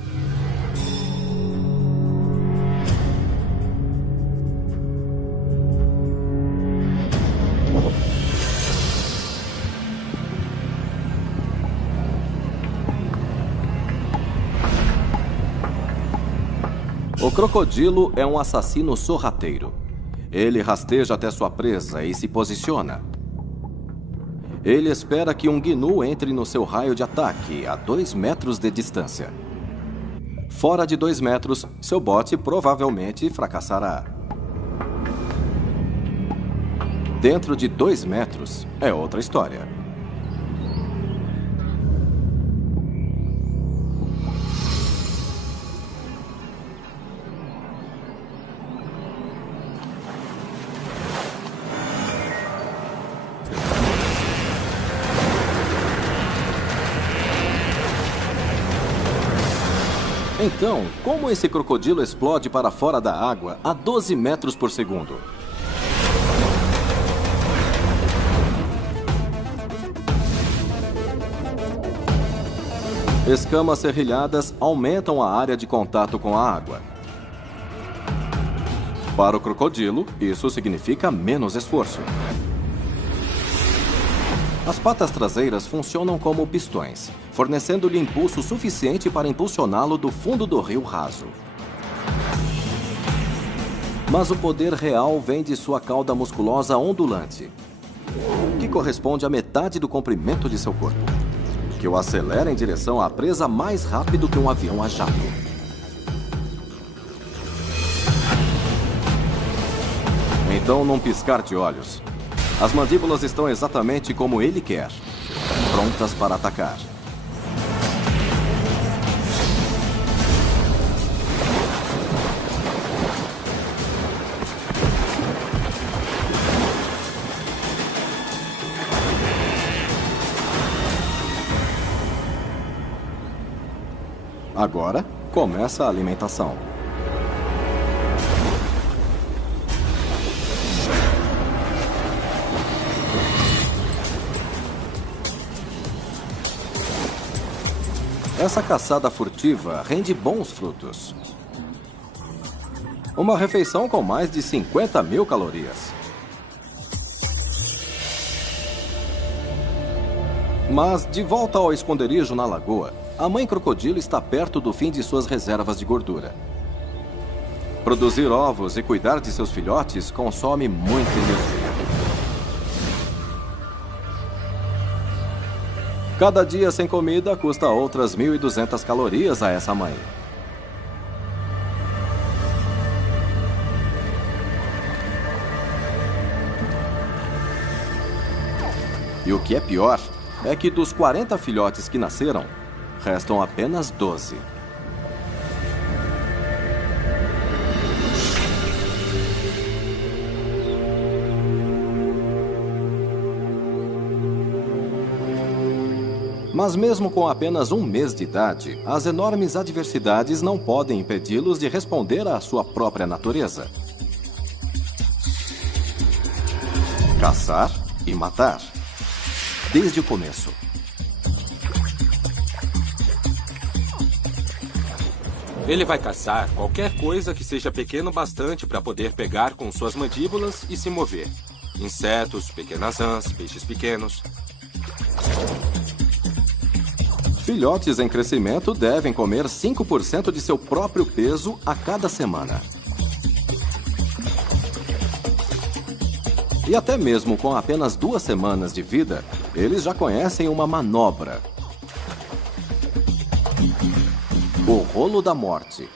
O crocodilo é um assassino sorrateiro. Ele rasteja até sua presa e se posiciona. Ele espera que um gnu entre no seu raio de ataque a 2 metros de distância. Fora de 2 metros, seu bote provavelmente fracassará. Dentro de 2 metros, é outra história. Então, como esse crocodilo explode para fora da água a 12 metros por segundo? Escamas serrilhadas aumentam a área de contato com a água. Para o crocodilo, isso significa menos esforço. As patas traseiras funcionam como pistões, fornecendo-lhe impulso suficiente para impulsioná-lo do fundo do rio raso. Mas o poder real vem de sua cauda musculosa ondulante, que corresponde à metade do comprimento de seu corpo, que o acelera em direção à presa mais rápido que um avião a jato. Então, num piscar de olhos, as mandíbulas estão exatamente como ele quer, prontas para atacar. Agora, começa a alimentação. Essa caçada furtiva rende bons frutos. Uma refeição com mais de 50 mil calorias. Mas, de volta ao esconderijo na lagoa, a mãe crocodilo está perto do fim de suas reservas de gordura. Produzir ovos e cuidar de seus filhotes consome muita energia. Cada dia sem comida custa outras 1.200 calorias a essa mãe. E o que é pior é que dos 40 filhotes que nasceram, restam apenas 12. Mas mesmo com apenas um mês de idade, as enormes adversidades não podem impedi-los de responder à sua própria natureza. Caçar e matar. Desde o começo. Ele vai caçar qualquer coisa que seja pequeno bastante para poder pegar com suas mandíbulas e se mover. Insetos, pequenas rãs, peixes pequenos. Filhotes em crescimento devem comer 5% de seu próprio peso a cada semana. E até mesmo com apenas 2 semanas de vida, eles já conhecem uma manobra. O rolo da morte.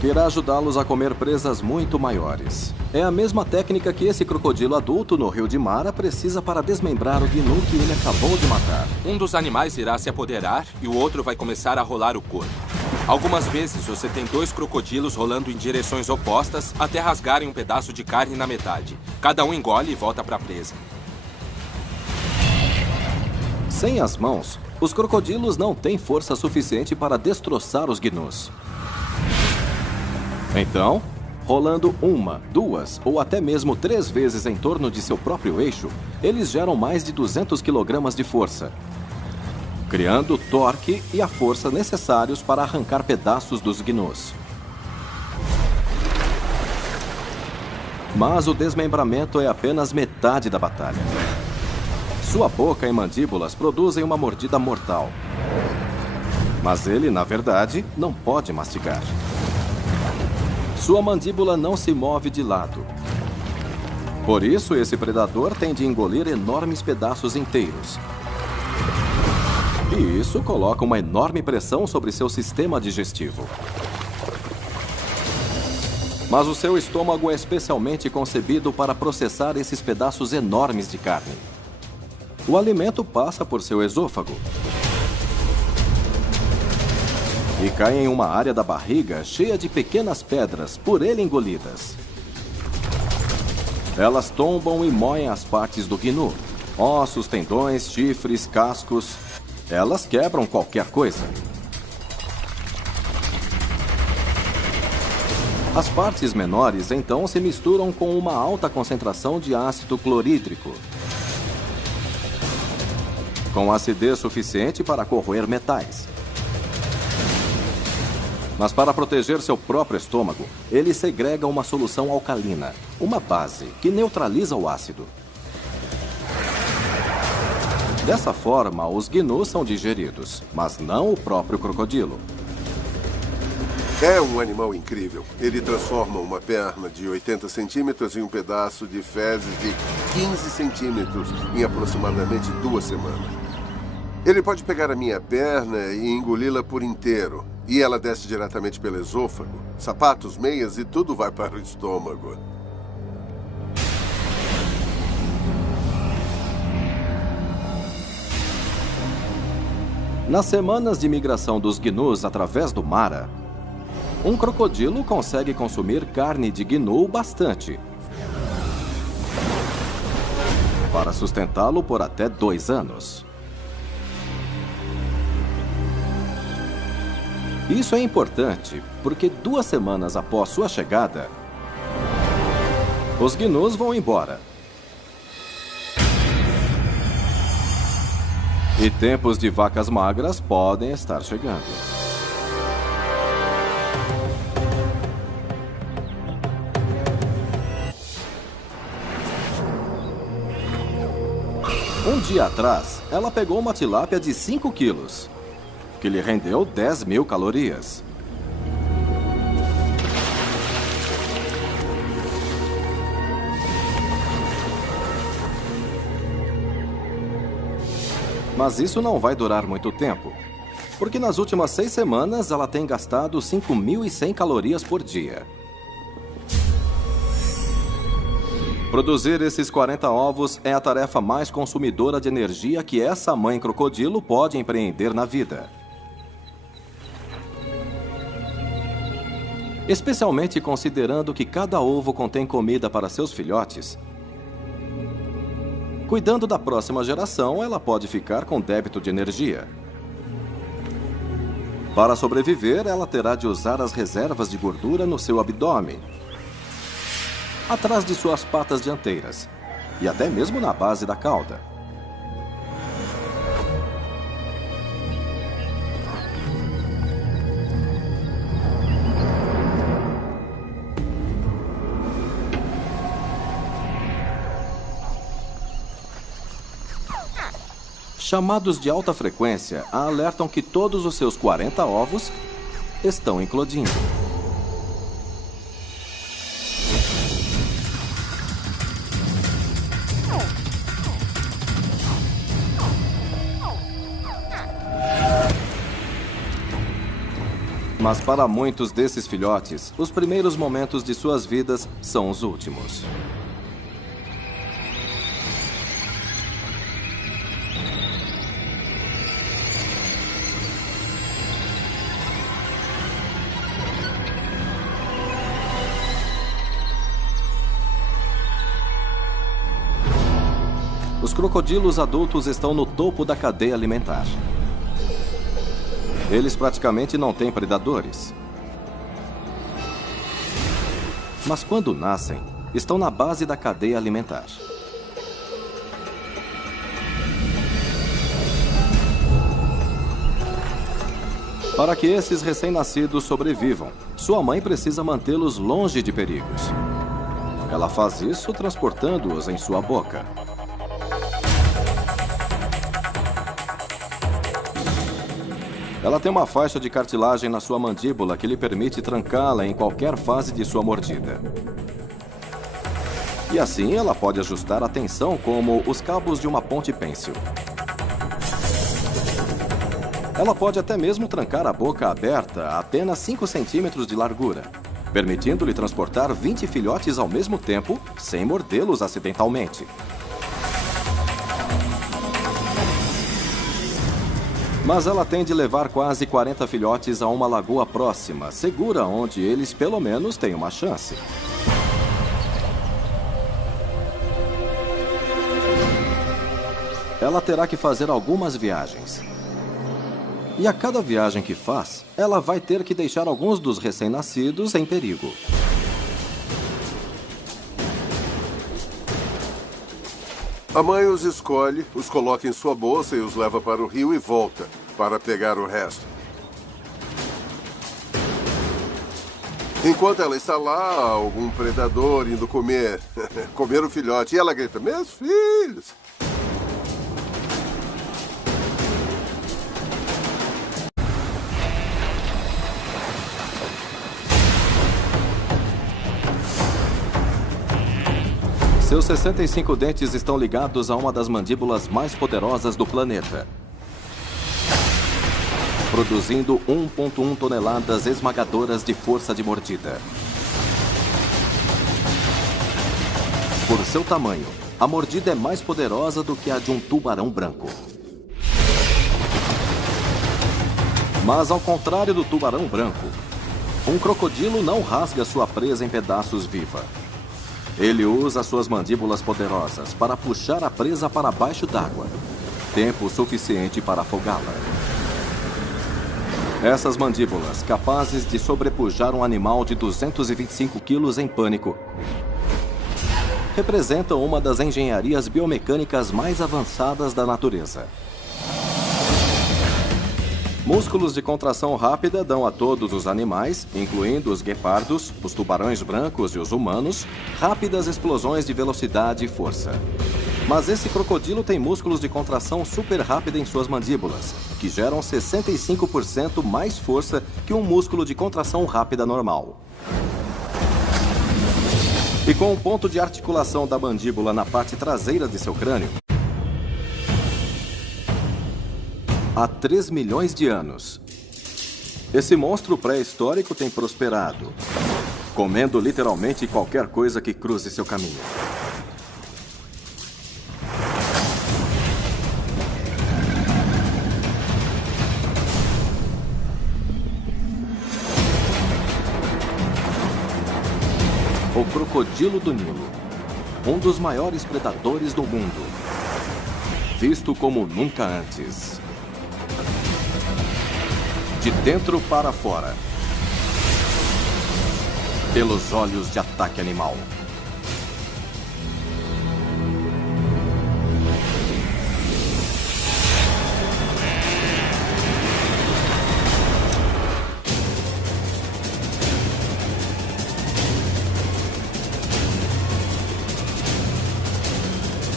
Que irá ajudá-los a comer presas muito maiores. É a mesma técnica que esse crocodilo adulto no rio de Mara precisa para desmembrar o gnu que ele acabou de matar. Um dos animais irá se apoderar e o outro vai começar a rolar o corpo. Algumas vezes você tem 2 crocodilos rolando em direções opostas até rasgarem um pedaço de carne na metade. Cada um engole e volta para a presa. Sem as mãos, os crocodilos não têm força suficiente para destroçar os gnus. Então, rolando 1, 2 ou até mesmo 3 vezes em torno de seu próprio eixo, eles geram mais de 200 kg de força, criando o torque e a força necessários para arrancar pedaços dos gnus. Mas o desmembramento é apenas metade da batalha. Sua boca e mandíbulas produzem uma mordida mortal. Mas ele, na verdade, não pode mastigar. Sua mandíbula não se move de lado. Por isso, esse predador tem de engolir enormes pedaços inteiros. E isso coloca uma enorme pressão sobre seu sistema digestivo. Mas o seu estômago é especialmente concebido para processar esses pedaços enormes de carne. O alimento passa por seu esôfago e cai em uma área da barriga cheia de pequenas pedras por ele engolidas. Elas tombam e moem as partes do gnu, ossos, tendões, chifres, cascos. Elas quebram qualquer coisa. As partes menores então se misturam com uma alta concentração de ácido clorídrico, com acidez suficiente para corroer metais. Mas para proteger seu próprio estômago, ele segrega uma solução alcalina, uma base que neutraliza o ácido. Dessa forma, os gnus são digeridos, mas não o próprio crocodilo. É um animal incrível. Ele transforma uma perna de 80 centímetros em um pedaço de fezes de 15 centímetros em aproximadamente 2 semanas. Ele pode pegar a minha perna e engoli-la por inteiro. E ela desce diretamente pelo esôfago. Sapatos, meias e tudo vai para o estômago. Nas semanas de migração dos gnus através do Mara, um crocodilo consegue consumir carne de gnu bastante para sustentá-lo por até 2 anos. Isso é importante porque 2 semanas após sua chegada, os gnus vão embora. E tempos de vacas magras podem estar chegando. Um dia atrás, ela pegou uma tilápia de 5 quilos, que lhe rendeu 10.000 calorias. Mas isso não vai durar muito tempo, porque nas últimas 6 semanas ela tem gastado 5.100 calorias por dia. Produzir esses 40 ovos é a tarefa mais consumidora de energia que essa mãe crocodilo pode empreender na vida. Especialmente considerando que cada ovo contém comida para seus filhotes. Cuidando da próxima geração, ela pode ficar com débito de energia. Para sobreviver, ela terá de usar as reservas de gordura no seu abdômen, atrás de suas patas dianteiras e até mesmo na base da cauda. Chamados de alta frequência a alertam que todos os seus 40 ovos estão eclodindo. Mas para muitos desses filhotes, os primeiros momentos de suas vidas são os últimos. Os crocodilos adultos estão no topo da cadeia alimentar. Eles praticamente não têm predadores. Mas quando nascem, estão na base da cadeia alimentar. Para que esses recém-nascidos sobrevivam, sua mãe precisa mantê-los longe de perigos. Ela faz isso transportando-os em sua boca. Ela tem uma faixa de cartilagem na sua mandíbula que lhe permite trancá-la em qualquer fase de sua mordida. E assim ela pode ajustar a tensão como os cabos de uma ponte pêncil. Ela pode até mesmo trancar a boca aberta a apenas 5 centímetros de largura, permitindo-lhe transportar 20 filhotes ao mesmo tempo, sem mordê-los acidentalmente. Mas ela tem de levar quase 40 filhotes a uma lagoa próxima, segura, onde eles pelo menos têm uma chance. Ela terá que fazer algumas viagens. E a cada viagem que faz, ela vai ter que deixar alguns dos recém-nascidos em perigo. A mãe os escolhe, os coloca em sua bolsa e os leva para o rio e volta para pegar o resto. Enquanto ela está lá, algum predador indo comer o filhote. E ela grita, meus filhos! Seus 65 dentes estão ligados a uma das mandíbulas mais poderosas do planeta, produzindo 1,1 toneladas esmagadoras de força de mordida. Por seu tamanho, a mordida é mais poderosa do que a de um tubarão branco. Mas ao contrário do tubarão branco, um crocodilo não rasga sua presa em pedaços viva. Ele usa suas mandíbulas poderosas para puxar a presa para baixo d'água, tempo suficiente para afogá-la. Essas mandíbulas, capazes de sobrepujar um animal de 225 quilos em pânico, representam uma das engenharias biomecânicas mais avançadas da natureza. Músculos de contração rápida dão a todos os animais, incluindo os guepardos, os tubarões brancos e os humanos, rápidas explosões de velocidade e força. Mas esse crocodilo tem músculos de contração super rápida em suas mandíbulas, que geram 65% mais força que um músculo de contração rápida normal. E com um ponto de articulação da mandíbula na parte traseira de seu crânio, há 3 milhões de anos, esse monstro pré-histórico tem prosperado, comendo literalmente qualquer coisa que cruze seu caminho. O crocodilo do Nilo, um dos maiores predadores do mundo, visto como nunca antes. De dentro para fora, pelos olhos de ataque animal.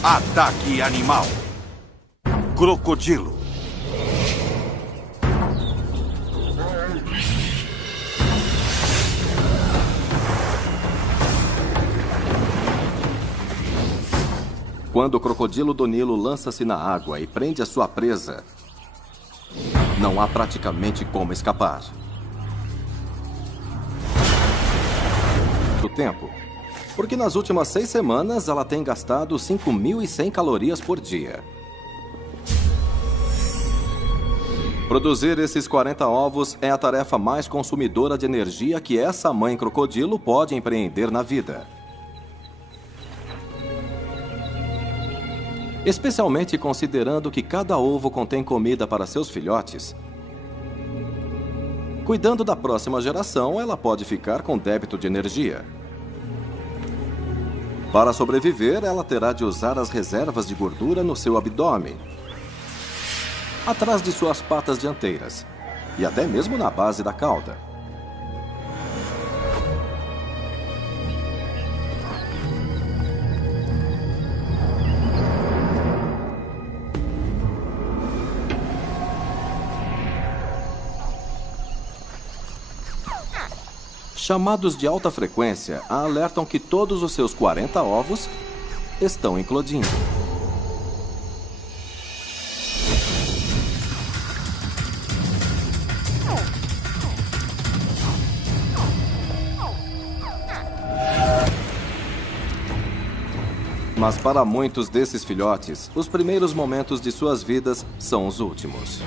Ataque animal. Crocodilo. Quando o crocodilo do Nilo lança-se na água e prende a sua presa, não há praticamente como escapar. O tempo. Porque nas últimas 6 semanas ela tem gastado 5.100 calorias por dia. Produzir esses 40 ovos é a tarefa mais consumidora de energia que essa mãe crocodilo pode empreender na vida. Especialmente considerando que cada ovo contém comida para seus filhotes. Cuidando da próxima geração, ela pode ficar com débito de energia. Para sobreviver, ela terá de usar as reservas de gordura no seu abdômen, atrás de suas patas dianteiras e até mesmo na base da cauda. Chamados de alta frequência a alertam que todos os seus 40 ovos estão eclodindo. Mas para muitos desses filhotes, os primeiros momentos de suas vidas são os últimos.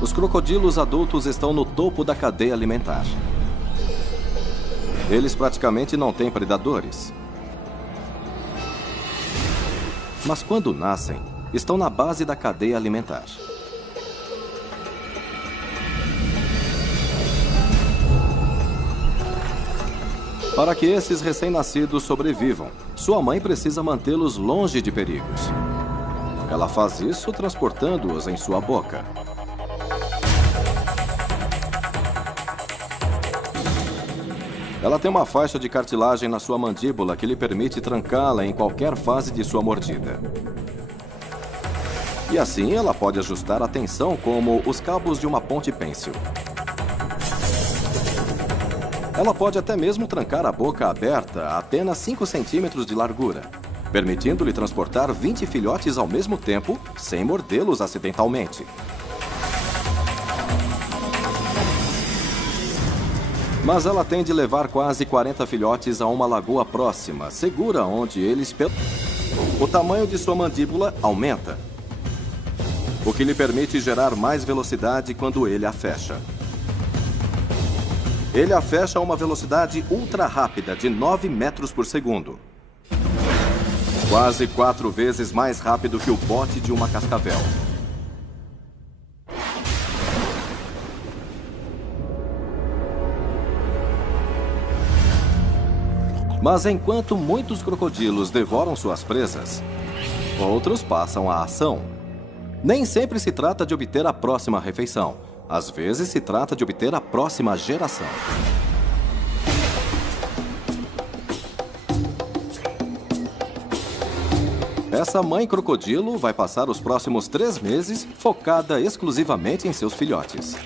Os crocodilos adultos estão no topo da cadeia alimentar. Eles praticamente não têm predadores. Mas quando nascem, estão na base da cadeia alimentar. Para que esses recém-nascidos sobrevivam, sua mãe precisa mantê-los longe de perigos. Ela faz isso transportando-os em sua boca. Ela tem uma faixa de cartilagem na sua mandíbula que lhe permite trancá-la em qualquer fase de sua mordida. E assim ela pode ajustar a tensão como os cabos de uma ponte pêncil. Ela pode até mesmo trancar a boca aberta a apenas 5 centímetros de largura, permitindo-lhe transportar 20 filhotes ao mesmo tempo, sem mordê-los acidentalmente. Mas ela tem de levar quase 40 filhotes a uma lagoa próxima, segura onde eles... O tamanho de sua mandíbula aumenta, o que lhe permite gerar mais velocidade quando ele a fecha. Ele a fecha a uma velocidade ultra rápida de 9 metros por segundo. Quase 4 vezes mais rápido que o bote de uma cascavel. Mas enquanto muitos crocodilos devoram suas presas, outros passam à ação. Nem sempre se trata de obter a próxima refeição. Às vezes se trata de obter a próxima geração. Essa mãe crocodilo vai passar os próximos 3 meses focada exclusivamente em seus filhotes.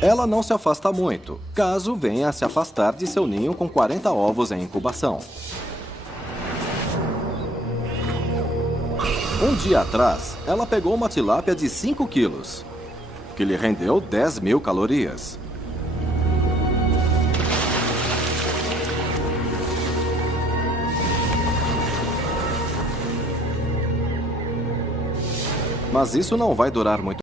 Ela não se afasta muito, caso venha a se afastar de seu ninho com 40 ovos em incubação. Um dia atrás, ela pegou uma tilápia de 5 quilos, que lhe rendeu 10.000 calorias. Mas isso não vai durar muito